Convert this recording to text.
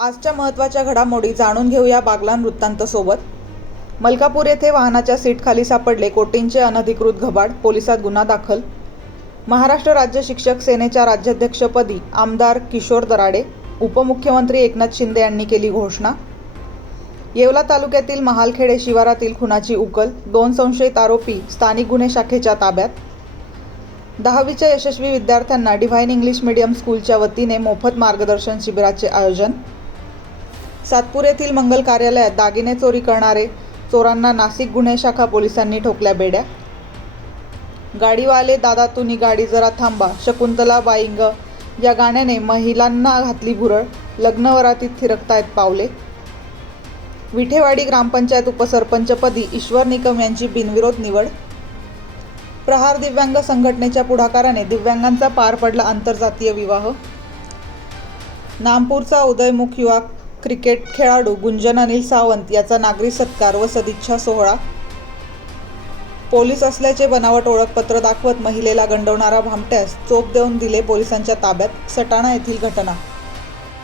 आजच्या महत्त्वाच्या घडामोडी जाणून घेऊया बागलान वृत्तांतसोबत. मलकापूर येथे वाहनाच्या सीटखाली सापडले कोटींचे अनधिकृत घबाड पोलिसात गुन्हा दाखल. महाराष्ट्र राज्य शिक्षक सेनेच्या राज्याध्यक्षपदी आमदार किशोर दराडे उपमुख्यमंत्री एकनाथ शिंदे यांनी केली घोषणा. येवला तालुक्यातील महालखेडे शिवारातील खुनाची उकल दोन संशयित आरोपी स्थानिक गुन्हे शाखेच्या ताब्यात. दहावीच्या यशस्वी विद्यार्थ्यांना डिव्हाइन इंग्लिश मीडियम स्कूलच्या वतीने मोफत मार्गदर्शन शिबिराचे आयोजन. सातपूर येथील मंगल कार्यालयात दागिने चोरी करणारे चोरांना नाशिक गुन्हे शाखा पोलिसांनी ठोकल्या बेड्या. गाडीवाले दादा तुनी गाडी जरा थांबा. शकुंतला बाईंग या गाण्याने महिलांना घातली भुरळ. लग्नवरातीत थिरकतायत पावले. विठेवाडी ग्रामपंचायत उपसरपंचपदी ईश्वर निकम यांची बिनविरोध निवड. प्रहार दिव्यांग संघटनेच्या पुढाकाराने दिव्यांगांचा पार पडला आंतरजातीय विवाह. नामपूरचा उदयमुख युवा क्रिकेट खेळाडू गुंजन अनिल सावंत याचा नागरी सत्कार व सदिच्छा सोहळा. पोलीस असल्याचे बनावट ओळखपत्र दाखवत महिलेला गंडवणारा भामट्यास चोप देऊन दिले पोलिसांच्या ताब्यात सटाणा येथील घटना.